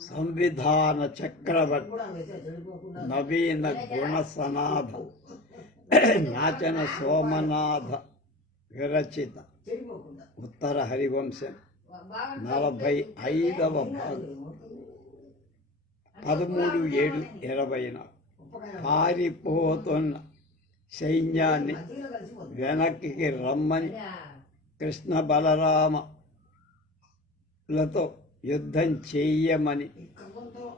సంవిధాన చక్రవర్తి నవీన గుణ సనాథ నాచన సోమనాథ విరచిత. ఉత్తర హరివంశం నలభై ఐదవ భాగం. పదమూడు ఏడు ఇరవైన పారిపోతున్న సైన్యాన్ని వెనక్కి రమ్మని కృష్ణ బలరామలతో యుద్ధం చెయ్యమని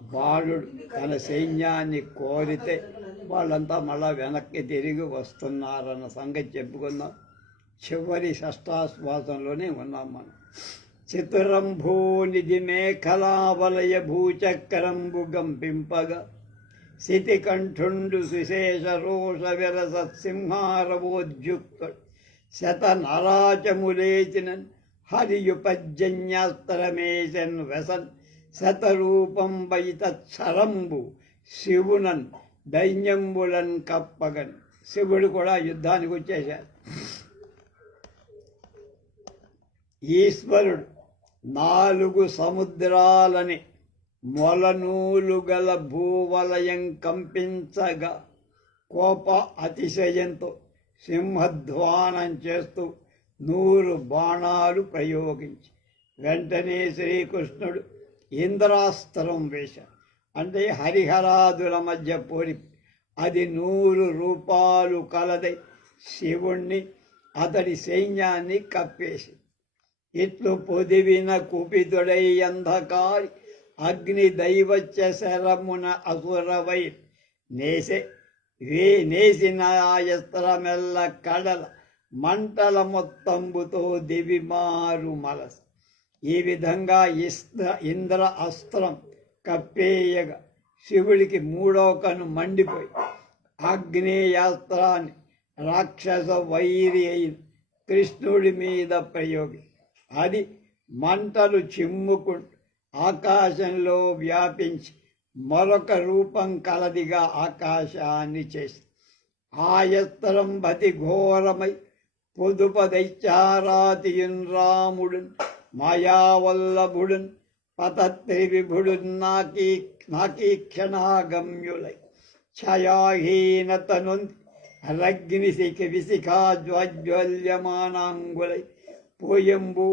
బాలుడు తన సైన్యాన్ని కోరితే వాళ్ళంతా మళ్ళా వెనక్కి తిరిగి వస్తున్నారన్న సంగతి చెప్పుకుందాం. చివరి షష్టాశ్వాసంలోనే ఉన్నాం మనం. చతురంభూనిధి మేఖలావలయ భూచక్రంబు గంపింపగా శితికంఠుండు సుశేష రోష విరస సింహారవోద్యుక్తుడు శత నరాచములేచిన హరియుపజన్యాస్త్రమేశన్ వెసన్ శతరూపం వైతత్సరంబు శివునన్ దైన్యంబులన్ కప్పగన్. శివుడు కూడా యుద్ధానికి వచ్చేశాడు. ఈశ్వరుడు నాలుగు సముద్రాలని మొలనూలు గల భూవలయం కంపించగా కోప అతిశయంతో సింహధ్వానం చేస్తూ నూరు బాణాలు ప్రయోగించి వెంటనే శ్రీకృష్ణుడు ఇంద్రాస్త్రం వేశాడు. అంటే హరిహరాదుల మధ్య పోరి అది నూరు రూపాలు కలదై శివుణ్ణి అతడి సైన్యాన్ని కప్పేసి. ఇట్లు పొదివిన కుపితుడై అంధకారి అగ్ని దైవచ్చ శరమున అసురవై నేసే వే నేసిన ఆయస్త్రమెల్ల కడల మంటల మొత్తంబుతో దివిమారు మలస్. ఈ విధంగా ఇస్త్ర ఇంద్ర అస్త్రం కప్పేయగా శివుడికి మూడో కను మండిపోయి ఆగ్నేయాస్త్రాన్ని రాక్షస వైరి అయిన కృష్ణుడి మీద ప్రయోగి. అది మంటలు చిమ్ముకుంటూ ఆకాశంలో వ్యాపించి మరొక రూపం కలదిగా ఆకాశాన్ని చేసి. ఆయస్త్రం బతి ఘోరమై పొదుపదైత్యారాతియున్ రాముడున్ మాయావల్లభుడున్ పతత్రివిభుడున్ నాకీ నాకీక్షణాగమ్యులై ఛాయాహీనతనుంది రగ్నిశిఖ విశిఖాజ్వజ్వల్యమానాంగులై పోయంబు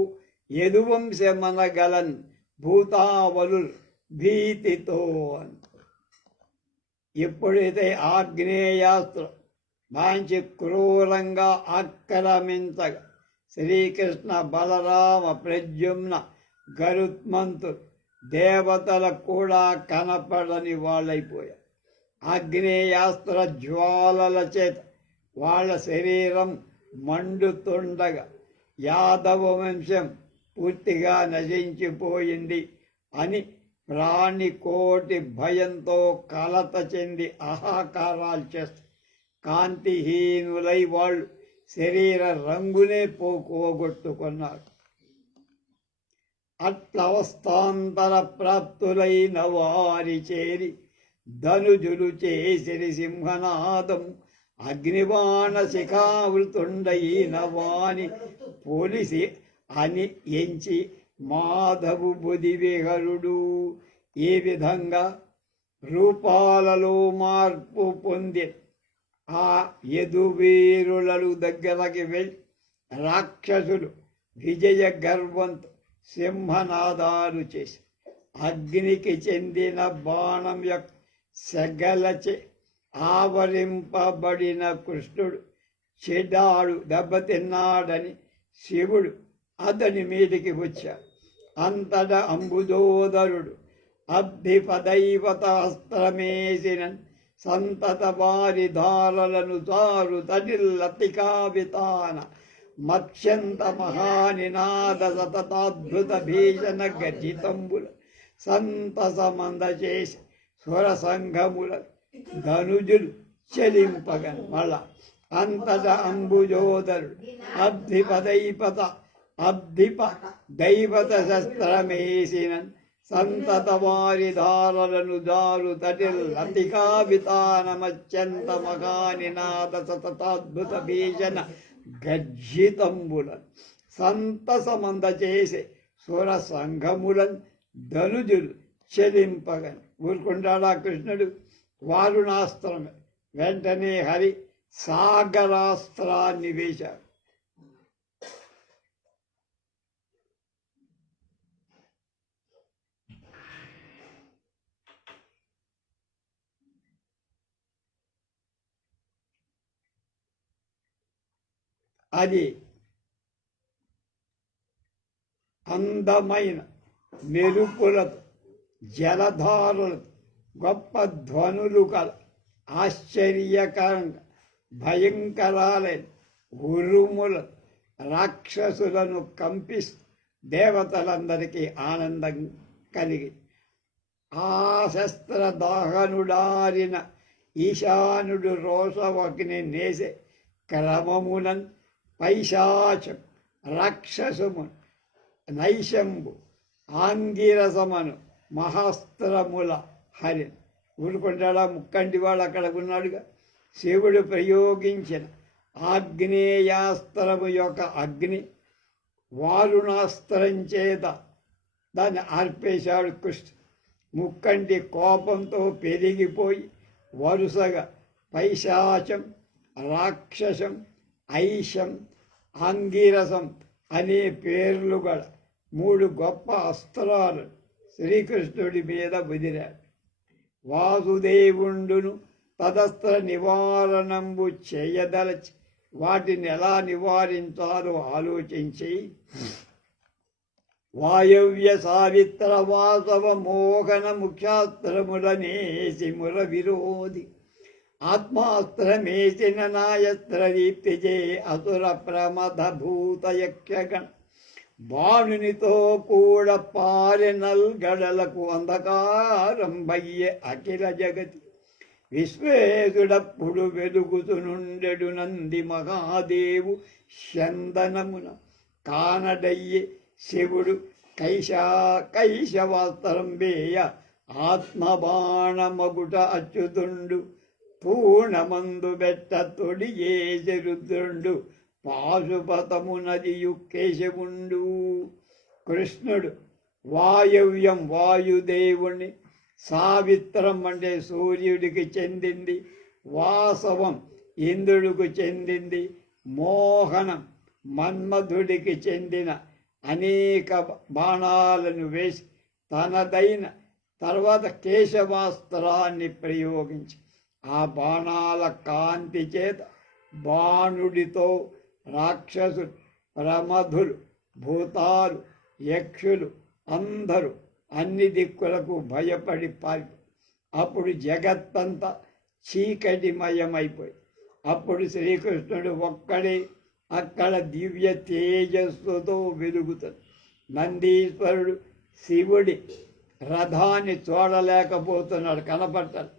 యదువంశమనగలన్ భూతావలు భీతితో అని ఎప్పుడైతే ఆగ్నేయాస్త్రం మంచి క్రూరంగా ఆక్రమించగా శ్రీకృష్ణ బలరామ ప్రద్యుమ్న గరుత్మంతు దేవతలకు కూడా కనపడని వాళ్ళైపోయారు. ఆగ్నేయాస్త్ర జ్వాలల చేత వాళ్ళ శరీరం మండుతుండగా యాదవ వంశం పూర్తిగా నశించిపోయింది అని ప్రాణికోటి భయంతో కలత చెంది ఆహాకారాలు చేస్తారు కాంతిహీనులై వాళ్ళు శరీర రంగునే పోగొట్టుకున్నారు. అట్లవస్థాంతర ప్రాప్తులైన వారి చేరి ధనుజులు చేసిరి సింహనాదం అగ్నిబాణ శిఖావృతుండైన వాని పోలిసి అని ఎంచి మాధవు బుదివిహరుడు ఈ విధంగా రూపాలలో మార్పు పొంది ఆ యదువీరులలు దగ్గరకి వెళ్ళి రాక్షసులు విజయ గర్వంతో సింహనాదాలు చేసి అగ్నికి చెందిన బాణం యొక్క సెగలచే ఆవరింపబడిన కృష్ణుడు చెడాడు దెబ్బతిన్నాడని శివుడు అతని మీదికి వచ్చాడు. అంతట అంబుదోదరుడు అబ్ధిపదైవత అస్త్రమేసిన సంతత వారి ధారలను చారు తడిల్లతికావితాన మత్స్యంత మహానినాద సతతాద్భుత భీషణ గర్జితంబుల సంతసమంద చేసి స్వర సంఘముల ధనుజులు చెలింపగన్ మళ్ళా అంతట అంబుజోదరుడు అబ్ధిపదైపత అబ్ధిప దైవత శస్త్రమేసినన్. సంతత వారి ధారలను దారు తటిల్ అతికావితానమత్యంత మగానినాద సతతాద్భుత భీషణ గర్జితంబుల సంతసమంద చేసే సుర సంఘములన్ ధనుజులు చెలింపగన్. ఊరుకుంటాడా కృష్ణుడు వారుణాస్త్రమే వెంటనే హరి సాగరాస్త్రాన్ని వేశారు అది అందమైన మెరుపులతో జలధారులు గొప్ప ధ్వనులు కల ఆశ్చర్యకరంగా భయంకరాలైన ఉరుముల రాక్షసులను కంపిస్తూ దేవతలందరికీ ఆనందం కలిగి ఆ శస్త్రదాహనుడారిన ఈశానుడు రోషవగ్ని నేసే క్రమమునన్ పైశాచం రాక్షసుము నైశంబు ఆంగిరసమను మహాస్త్రముల హరి. ఊరుకుంటాడా? ముక్కంటి వాడు అక్కడ ఉన్నాడుగా శివుడు ప్రయోగించిన ఆగ్నేయాస్త్రము యొక్క అగ్ని వారుణాస్త్రం చేత దాన్ని ఆర్పేశాడు కృష్ణ ముక్కంటి కోపంతో పెరిగిపోయి వరుసగా పైశాచం రాక్షసం ఐశం ఆంగిరసం అనే పేర్లు గల మూడు గొప్ప అస్త్రాలు శ్రీకృష్ణుడి మీద బుదిరాడు వాసుదేవుండును తదస్త్ర నివారణంబు చేయదలచి వాటిని ఎలా నివారించాలో ఆలోచించి వాయవ్య సావిత్ర వాసవ మోహన ముఖ్యాస్త్రములనేసి ముర విరోధి ఆత్మాస్త్రమేసిన నాయస్త్ర దీప్తిజే అసుర ప్రమథ భూత యక్షగణ బాణునితో కూడా పారినల్ గడలకు అంధకారం భయ్యే అఖిల జగతి. విశ్వేశుడప్పుడు వెలుగుతునుండెడు నంది మహాదేవు చందనమున కానడయ్యే శివుడు కైశా కైశవాస్త్రం వేయ ఆత్మబాణమగుట అచ్యుతుండు. పూర్ణమందు బెట్ట తొడియే రుద్రుండు. పాశుపతమునదియు కేశవుండు కృష్ణుడు వాయవ్యం వాయుదేవుని సావిత్రం అంటే సూర్యుడికి చెందింది వాసవం ఇంద్రుడికి చెందింది మోహనం మన్మధుడికి చెందిన అనేక బాణాలను వేసి తనదైన తర్వాత కేశవాస్త్రాన్ని ప్రయోగించి ఆ బాణాల కాంతి చేత బాణుడితో రాక్షసులు ప్రమధులు భూతాలు యక్షులు అందరూ అన్ని దిక్కులకు భయపడి పారి. అప్పుడు జగత్తంతా చీకటిమయమైపోయి. అప్పుడు శ్రీకృష్ణుడు ఒక్కడే అక్కడ దివ్య తేజస్సుతో వెలుగుతుంది నందీశ్వరుడు శివుడి రథాన్ని చూడలేకపోతున్నాడు కనపడతాడు.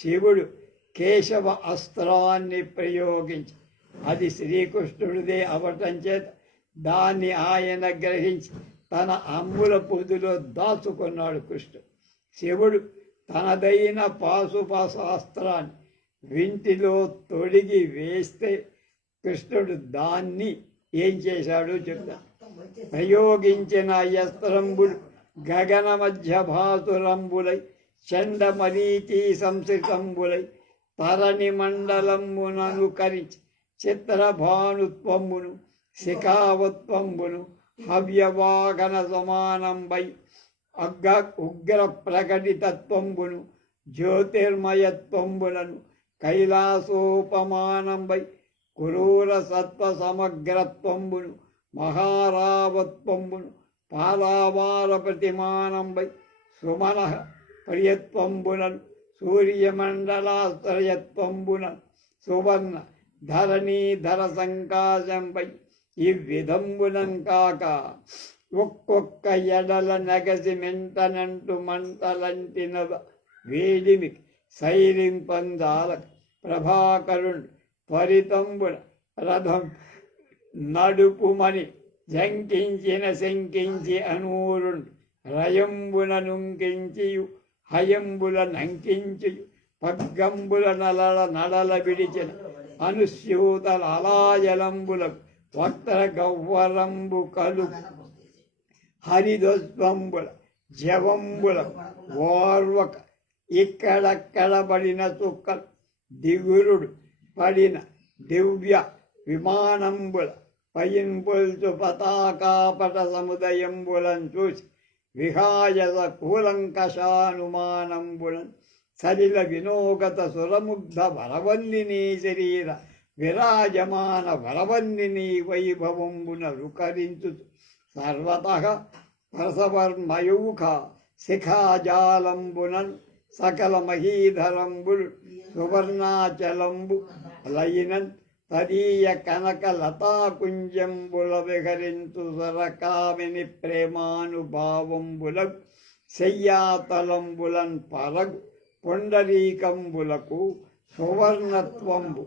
శివుడు కేశవ అస్త్రాన్ని ప్రయోగించి అది శ్రీకృష్ణుడిదే అవటం చేత దాన్ని ఆయన గ్రహించి తన అమ్ముల పొదులో దాచుకున్నాడు కృష్ణుడు. శివుడు తనదైన పాశుపాశాస్త్రాన్ని వింటిలో తొడిగి వేస్తే కృష్ణుడు దాన్ని ఏం చేశాడో చెప్తా. ప్రయోగించిన యస్త్రంబుడు గగన మధ్య భాసురంబులై చండమరీచి సంస్కృతంబులై తరణి మండలంబుననుకరించి చిత్రభానుత్వమును శిఖావత్వంబును హవ్యవాగన సమానంబై అగ్గ ఉగ్ర ప్రకటితత్వంబును జ్యోతిర్మయత్వంబులను కైలాసోపమానంబై క్రూర సత్వ సమగ్రత్వంబును మహారావత్వంబును పాలావార ప్రతిమానంబై సుమన ప్రియత్వంబులను సూర్యమండలాశ్రయత్వంబున సువర్ణ ధరణీధర సంకాశంపై ఈ విధంబునం కాక ఒక్కొక్క ఎడల నగసి మెంటనంటు మంటలంటిన వేడిమి సైరింపందాల ప్రభాకరుణ్ త్వరితంబున రథం నడుపుమని జంకించిన శంకించి అనూరుణ్ రయంబున నుంకించియు హయంబుల నంకించి పగ్గంబుల నలల నడల విడిచిన అనుస్యూతల అలాజలంబుల వక్ర గవ్వరంబు కలు హరిధ్వస్వంబుల జవంబుల ఓర్వక ఇక్కడక్కడ పడిన చుక్కలు దిగురుడు పడిన దివ్య విమానంబుల పయింపుల్చు పతాకాపట సముదయంబులను చూసి విహాయస కూలంకషానుమానంబులం సలిల వినోగత సురముగ్ధ వరవల్లిని శరీర విరాజమాన వరవల్లిని వైభవంబున రుకరించు. సర్వత ప్రసవర్మయూఖ శిఖాజాలంబునన్ సకల మహీధరంబులు సువర్ణాచలంబు. లయినన్ తదీయ కనక లతాకుంజంబుల విహరించు సరకామిని ప్రేమానుభావంబుల శయ్యాతలంబులన్ పరగు పొండరీకంబులకు సువర్ణత్వంబు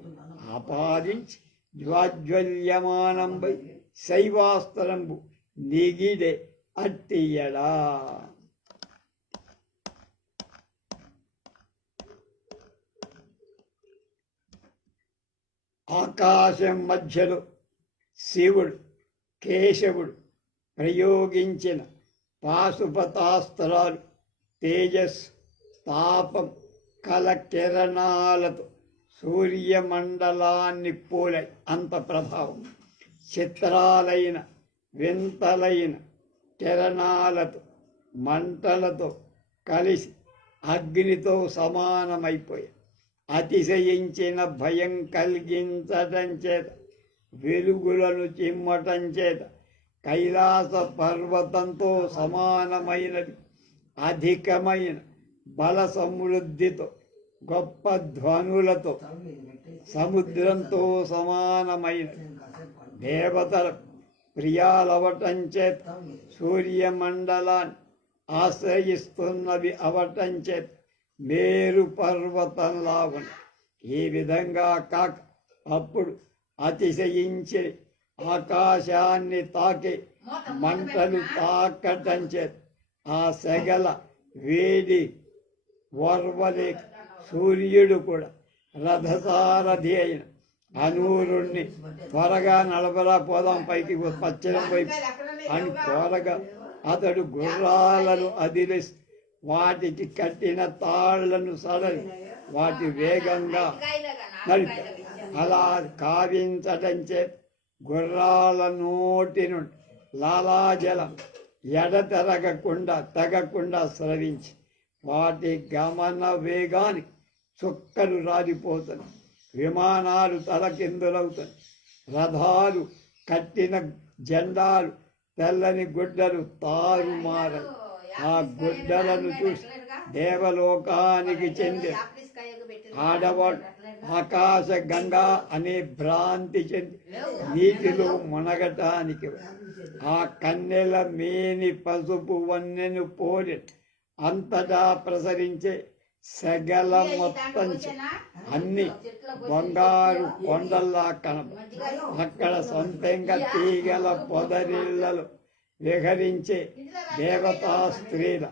ఆపాదించి జ్వాజ్వల్యమానంబై శైవాస్త్రంబు నిగిడే అట్టియడా ఆకాశం మధ్యలో శివుడు కేశవుడు ప్రయోగించిన పాశుపతాస్త్రాలు తేజస్సు తాపం కల కిరణాలతో సూర్యమండలాన్ని పోలై అంత ప్రభావం. చిత్రాలైన వింతలైన కిరణాలతో మంటలతో కలిసి అగ్నితో సమానమైపోయాయి. అతిశయించిన భయం కలిగించటం చేత వెలుగులను చిమ్మటం చేత కైలాస పర్వతంతో సమానమైనది అధికమైన బల సమృద్ధితో గొప్ప ధ్వనులతో సముద్రంతో సమానమైన దేవతల ప్రియాలవటం చేత సూర్యమండలాన్ని ఆశ్రయిస్తున్నవి అవటం చేత మేరు పర్వతంలా ఉంది ఈ విధంగా కాక అప్పుడు అతిశయించి ఆకాశాన్ని తాకి మంటలు తాకటం చేత ఆ సెగల వేడి వర్వలే సూర్యుడు కూడా రథసారథి అయిన అనూరుణ్ణి త్వరగా నడపరా పోదాం పైకి పచ్చడం వైపు అని త్వరగా అతడు గుర్రాలను అదిలిస్తూ వాటికి కట్టిన తాళ్ళను సడలి వాటి వేగంగా నడిపి అలా కావించటంచే గుర్రాల నోటి నుండి లాలాజలం ఎడతెరగకుండా తగకుండా స్రవించి వాటి గమన వేగానికి చుక్కలు రాలిపోతుంది విమానాలు తలకిందులవుతాయి. రథాలు కట్టిన జెండాలు తెల్లని గుడ్డలు తారుమారాయి ఆ గుడ్డలను చూసి దేవలోకానికి చెంది ఆడవాడు ఆకాశ గంగా అనే భ్రాంతి చెంది నీటిలో మునగటానికి ఆ కన్నెల మేని పసుపు వన్నెను పోలి అంతటా ప్రసరించే సగల మొత్తం అన్ని బంగారు కొండల్లా కనప అక్కడ సొంతంగా తీగల పొదరిళ్ళలు విహరించే దేవతా స్త్రీల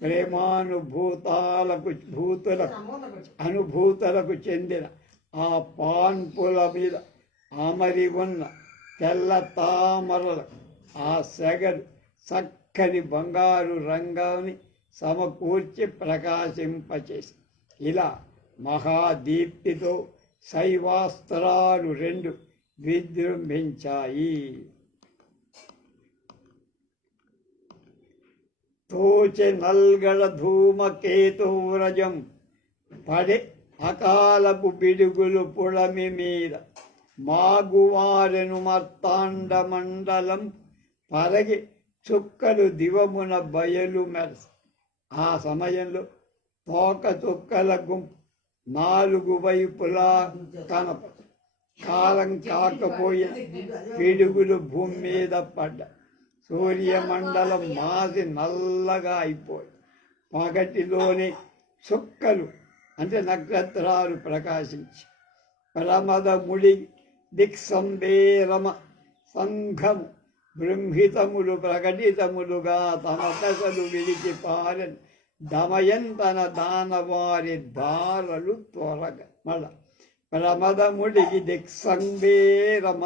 ప్రేమానుభూతాలకు భూతులకు అనుభూతులకు చెందిన ఆ పాన్పుల మీద అమరి ఉన్న తెల్ల తామరలు ఆ సెగరు చక్కని బంగారు రంగాన్ని సమకూర్చి ప్రకాశింపచేసి ఇలా మహాదీప్తితో శైవాస్త్రాలు రెండు విజృంభించాయి. తోచె నల్గళ ధూమకేతువ్రజం పడే అకాలపు పిడుగులు పుడమి మీద మాగువారెను మర్తాండ మండలం పరగి చుక్కలు దివమున బయలు మెరస. ఆ సమయంలో తోక చుక్కల గుంపు నాలుగు వైపులా కనప కాలం కాకపోయిన పిడుగులు భూమి మీద పడ్డ సూర్యమండలం మాసి నల్లగా అయిపోయి పగటిలోని చుక్కలు అంటే నక్షత్రాలు ప్రకాశించి ప్రమద ముడి దిక్సంబేరమ సంఘము బృంహితములు ప్రకటితములుగా తమ దశలు విడిచి పారని దమయంతన దానవారి దారలు త్వరగా మళ్ళ ప్రమదముడికి దిక్సంబేరమ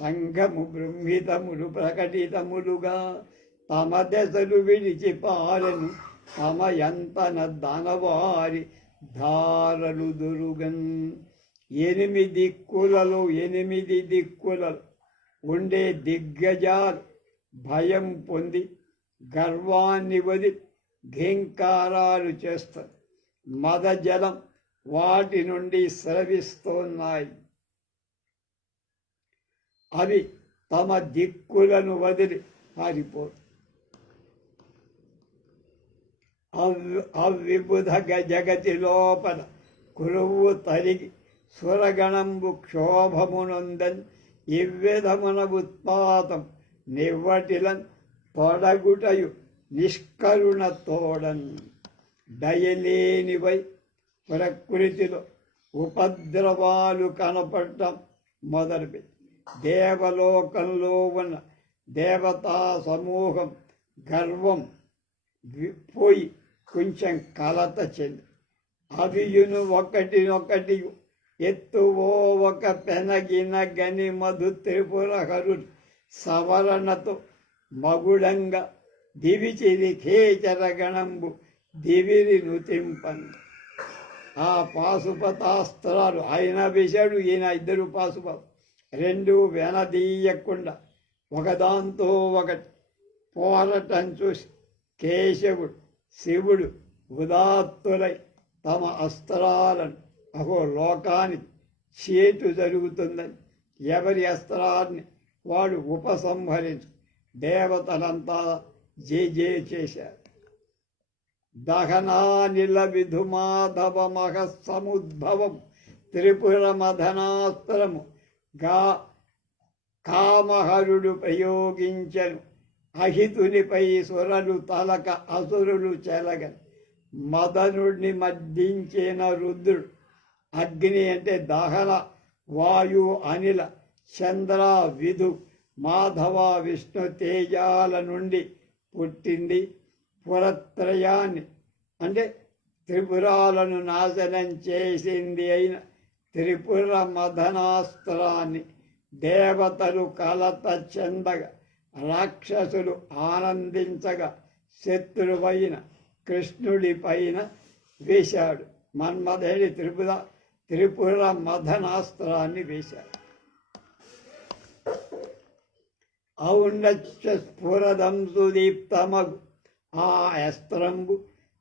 సంఘము బృంహితములు ప్రకటితములుగా తమ దశలు విడిచి పాలను తమ ఎంతన దానవారి ధారలు దొరుగన్. ఎనిమిది దిక్కులలో ఎనిమిది దిక్కులలో. ఉండే దిగ్గజాలు భయం పొంది గర్వాన్ని వది ఘీంకారాలు చేస్తారు మదజలం వాటి నుండి స్రవిస్తున్నాయి. అవి తమ దిక్కులను వదిలి పారిపో అవిబుధ జగతి లోపల కురువు తరిగి సురగణంబు క్షోభమునందన్ ఇవ్విధమున ఉత్పాతం నివ్వటిలన్ తొడగుటయు నిష్కరుణ తోడన్. దయలేనివై ప్రకృతిలో ఉపద్రవాలు కనపడటం మొదలుపెట్టి దేవలోకంలో ఉన్న దేవతా సమూహం గర్వం పోయి కొంచెం కలత చెంది. అవియును ఒకటినొకటి ఎత్తువో ఒక పెనగిన గని మధు త్రిపురహరు సవరణతో మగుడంగా దివిచిరి ఖేచర గణంబు దివిరి నుతింపను. ఆ పాశుపతాస్త్రాలు ఆయన విషాడు ఈయన ఇద్దరు పాశుపత రెండు వెనదీయకుండా ఒకదాంతో ఒకటి పోరటం చూసి కేశవుడు శివుడు ఉదాత్తులై తమ అస్త్రాలను అహో లోకానికి చేటు జరుగుతుందని ఎవరి అస్త్రాన్ని వాడు ఉపసంహరించు దేవతలంతా జే జే చేశారు. దహనానిల విధుమాధవ మహ సముద్భవం త్రిపుర మధనాస్త్రము గా కామహరుడు ప్రయోగించను. అహితునిపై సురలు తలక అసురులు చెలగ మదనుడిని మద్దించిన రుద్రుడు. అగ్ని అంటే దహన వాయు అనిల చంద్ర విధు మాధవ విష్ణు తేజాల నుండి పుట్టింది పురత్రయాన్ని. అంటే త్రిపురాలను నాశనం చేసింది అయిన త్రిపుర మదనాస్త్రాన్ని దేవతలు కలత చెందగా రాక్షసులు ఆనందించగా శత్రువైన కృష్ణుడి పైన వేశాడు. మన్మధేడి త్రిపుర త్రిపుర మదనాస్త్రాన్ని వేశాడు. ఔన్నత్య స్ఫురదం సుదీప్తమగు ఆ అస్త్రంబు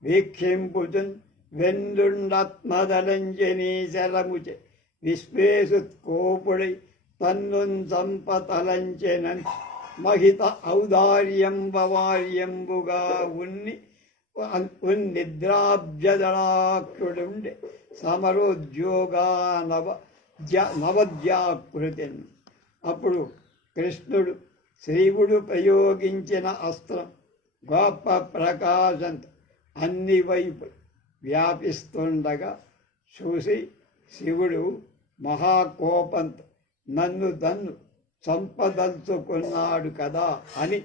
వీక్షింపుచున్ వెందుండత్మదలంజనీశరముచే విశ్వేశుత్కోపుడై తన్నున్ సంపతలంచెనన్ మహిత ఔదార్యంబవార్యంబుగా ఉన్ని నిద్రాబ్జదళాక్షుడుండే సమరోద్యోగా నవ జ నవద్యాకృతిన్ అప్పుడు కృష్ణుడు శ్రీవుడు ప్రయోగించిన అస్త్రం గొప్ప ప్రకాశంతో అన్ని వైపు వ్యాపిస్తుండగా చూసి శివుడు మహాకోపంతో నన్ను దన్ను చంపదలుచుకున్నాడు కదా అని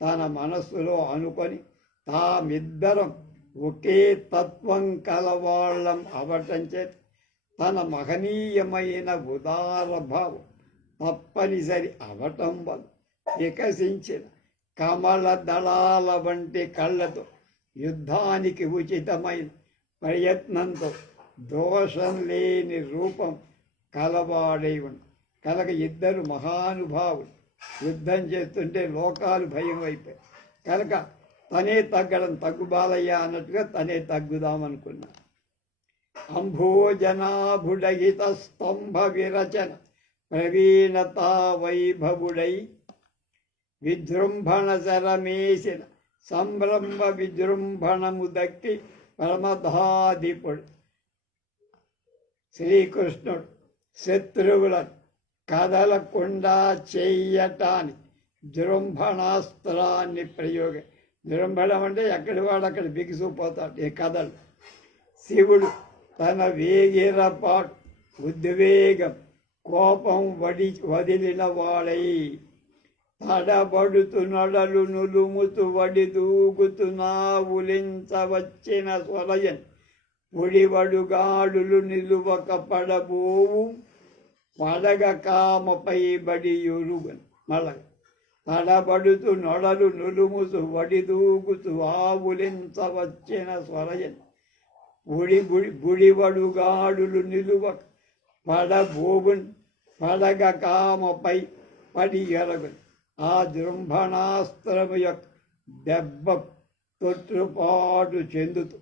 తన మనస్సులో అనుకొని తామిద్దరం ఒకే తత్వం కలవాళ్ళం అవటం చేత తన మహనీయమైన ఉదారభావం తప్పనిసరి అవటం వల్ల వికసించిన కమల దళాల వంటి కళ్ళతో యుద్ధానికి ఉచితమైన ప్రయత్నంతో దోషం లేని రూపం కలవాడై ఉంది కలక ఇద్దరు మహానుభావులు యుద్ధం చేస్తుంటే లోకాలు భయం అయిపోయాయి కనుక తనే తగ్గడం తగ్గుబాలయ్య అన్నట్టుగా తనే తగ్గుదామనుకున్నా. అంభోజనాభుడహిత స్తంభ విరచన ప్రవీణతా వైభవుడై విజృంభణ శరమేసిన సంభ్రమ విజృంభణము దక్కి పరమధాధిపుడు శ్రీకృష్ణుడు శత్రువుల కదలకుండా చెయ్యటాన్ని జృంభణాస్త్రాన్ని ప్రయోగ జృంభణం అంటే ఎక్కడి వాడు అక్కడ బిగిసిపోతాడు ఈ కథలు శివుడు తన వేగిరపాటు ఉద్వేగం కోపం వడి వదిలిన వాడై తడబడుతు నడలు నులుముతు వడి దూగుతున్నా ఉలించవచ్చిన స్వలయన్ పొడివడుగాడులు నిలువక పడబోవు పడగ కామపై బడి ఎరుగన్ మళ్ళ తడబడుతూ నొడలు నులుముసు వడిదూగుతూ ఆవులించవచ్చిన స్వరయన్ బుడి బుడి బుడివడుగాడులు నిలువ పడబోగున్ పడగ కామపై పడి ఎరగు ఆ జృంభణాస్త్రము యొక్క దెబ్బ తొట్టుపాటు చెందుతూ.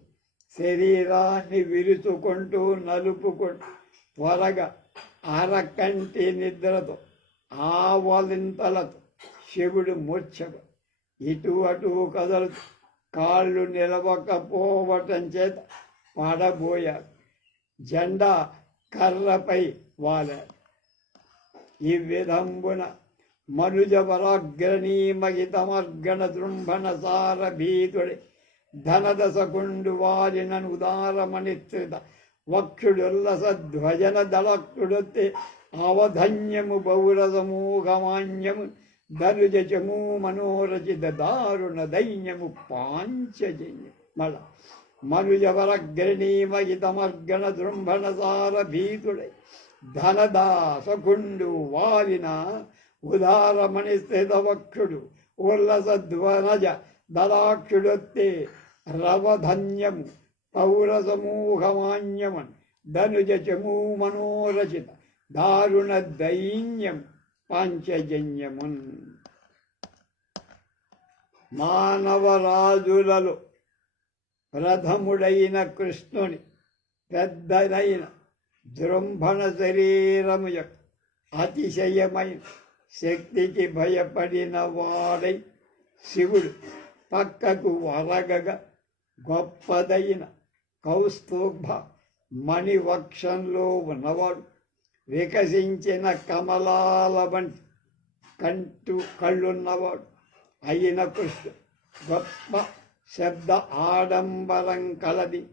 శరీరాన్ని విరుచుకుంటూ నలుపుకుంటూ త్వరగా అరకంటి నిద్రతో ఆవలింతలతో శివుడు మూర్ఛగా ఇటు అటు కదలు కాళ్ళు నిలవకపోవటం చేత పడబోయాడు. జెండా కర్రపై వాలాడు. ఈ విధంబున మనుజ వరాగ్రణీమగితమర్గణ దృంభణ సార భీతుడి ధనదశకుండు వారినను ఉదారమణిత్రిత వక్షుడుల్లసధ్వజన దళక్షుడొత్తి అవధన్యము బౌరసమూహమాన్యము ధనుజ చమూ మనోరచిత దారుణ దైన్యము పాంచజన్యం మళ్ళ మనుజవరగ్రణీమగితమర్గణ దృంభణ సార భీతుడై ధనదాసకుండు వాలిన ఉదారమణి స్థితవక్షుడు ఉల్లసధ్వనజ దళాక్షుడొత్తే రవధన్యము పౌరసమూహమాన్యమన్ ధనుజ చమూ మనోరచిత దారుణ దైన్యం పాంచజన్యమున్. మానవరాజులలో ప్రథముడైన కృష్ణుని పెద్దదైన జృంభణ శరీరము యొక్క అతిశయమైన శక్తికి భయపడిన వాడై శివుడు పక్కకు వరగగా గొప్పదైన కౌస్తుభ మణివక్షంలో ఉన్నవాడు. వికసించిన కమలాల వంటి కంటు కళ్ళున్నవాడు. అయిన కృష్ణుడు గొప్ప శబ్ద ఆడంబరం కలది.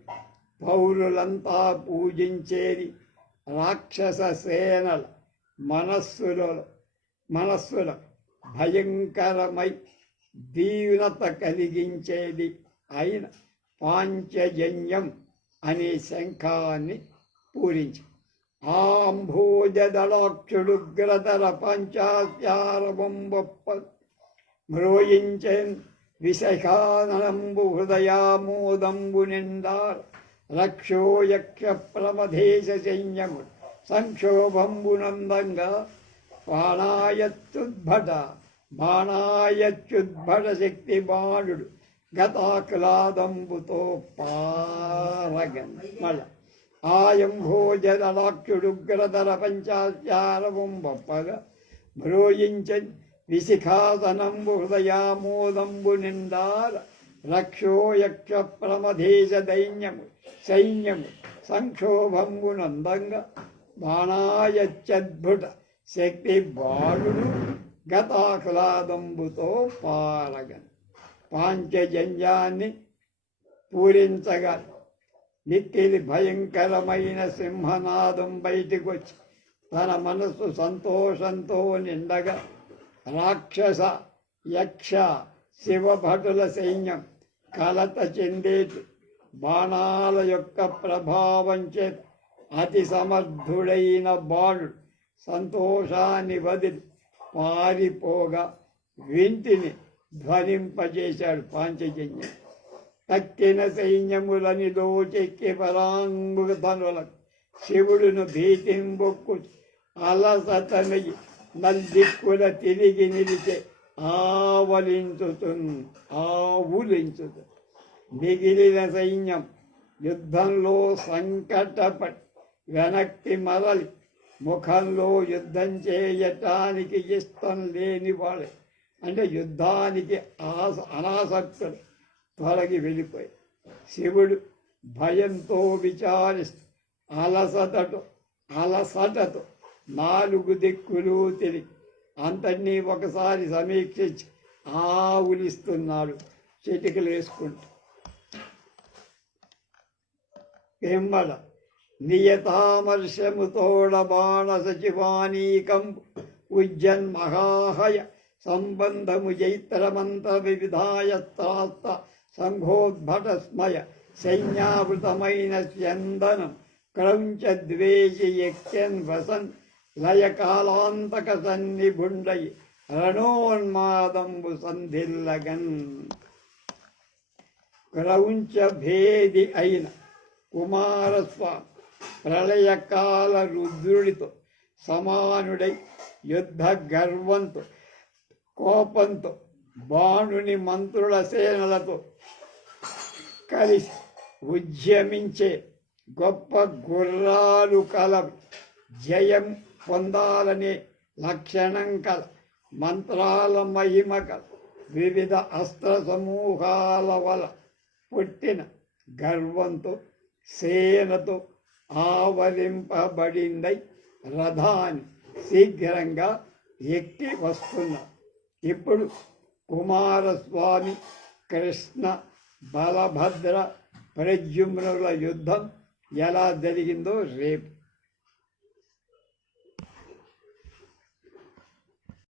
పౌరులంతా పూజించేది రాక్షస సేనల మనస్సులో మనస్సుల భయంకరమై దీనత కలిగించేది అయిన పాంచజన్యం అనే శంఖాన్ని పూరించి. ఆంభోజదళాక్షుడుగ్రతర పంచాచారవంబొప్ప మ్రోయించెన్ విశఖానంబు హృదయామోదంబు నిండార్ రక్షోయక్ష ప్రమధేశ సైన్యము సంక్షోభంబునందంగా బాణాయత్యుద్భట బాణాయత్యుద్భట శక్తి బాణుడు గతాక్లాదంబుతో పారగన్. మళ్ళ ఆయంభోజదళాక్షుడుగ్రధర పంచాచారవం బొప్పగా మ్రోయించన్ విశిఖాసనంబు హృదయామోదంబు నిందార రక్షో యక్ష ప్రమధేశ దైన్యము సైన్యము సంక్షోభంబు నందంగా బాణాయచ్చద్భుత శక్తి బాలుడు గతాహ్లాదంబుతో పాలగ. పాంచజన్యాన్ని పూరించగా. మిక్కిలి భయంకరమైన సింహనాదం బయటికి వచ్చి తన మనస్సు సంతోషంతో నిండగా. రాక్షస యక్ష శివభటుల సైన్యం కలత చెందేటి. బాణాల యొక్క ప్రభావం చేత అతి సమర్థుడైన బాణుడు సంతోషాన్ని వదిలి పారిపోగా వింటిని ధ్వనింపజేశాడు పాంచజన్యం. తక్కిన సైన్యములని దోచెక్కి పరాంగు తనులకు శివుడును భీతింబొక్కు అలసతనయి నల్దిక్కుల తిరిగి నిలిచే ఆవలించుతు ఆవులించుతు మిగిలిన సైన్యం యుద్ధంలో సంకటపడి వెనక్కి మరలి ముఖంలో యుద్ధం చేయటానికి ఇష్టం లేని వాళ్ళే అంటే యుద్ధానికి ఆస అనాసక్తుడు. తొలగి వెళ్ళిపోయి. శివుడు భయంతో విచారిస్తూ అలసటతో అలసటతో నాలుగు దిక్కులు తిరిగి అంతటినీ ఒకసారి సమీక్షించి ఆవులిస్తున్నాడు చిటికలు వేసుకుంటూ. కిమ్మడ నియతామర్షముతోడ బాణ సచివానీకం ఉజ్జన్ మహాహయ సంబంధము జైత్రమంత్ర వివిధాయస్త్రాస్త సంఘోద్భట సైన్యావృతమైన స్యందనం క్రౌంచ ద్వేషి యక్ష్యన్ వసన్ లయకాలాంతక సన్నిభుండయి రణోన్మాదంబు సంధిల్లగన్ క్రౌంచ భేది అయిన కుమారస్వామి ప్రళయకాల రుద్రుడితో సమానుడై యుద్ధ గర్వంతో కోపంతో బాణుని మంత్రుల సేనలతో కలిసి ఉద్యమించే గొప్ప గుర్రాలు కల జయం పొందాలనే లక్షణం కల. మంత్రాల మహిమ కల. వివిధ అస్త్ర సమూహాల వల పుట్టిన గర్వంతో సేనతో ఆవరింపబడిందై రథాన్ని శీఘ్రంగా ఎక్కి వస్తున్నా. ఇప్పుడు కుమారస్వామి కృష్ణ బలభద్ర ప్రజుమ్నుల యుద్ధం ఎలా జరిగిందో రేపు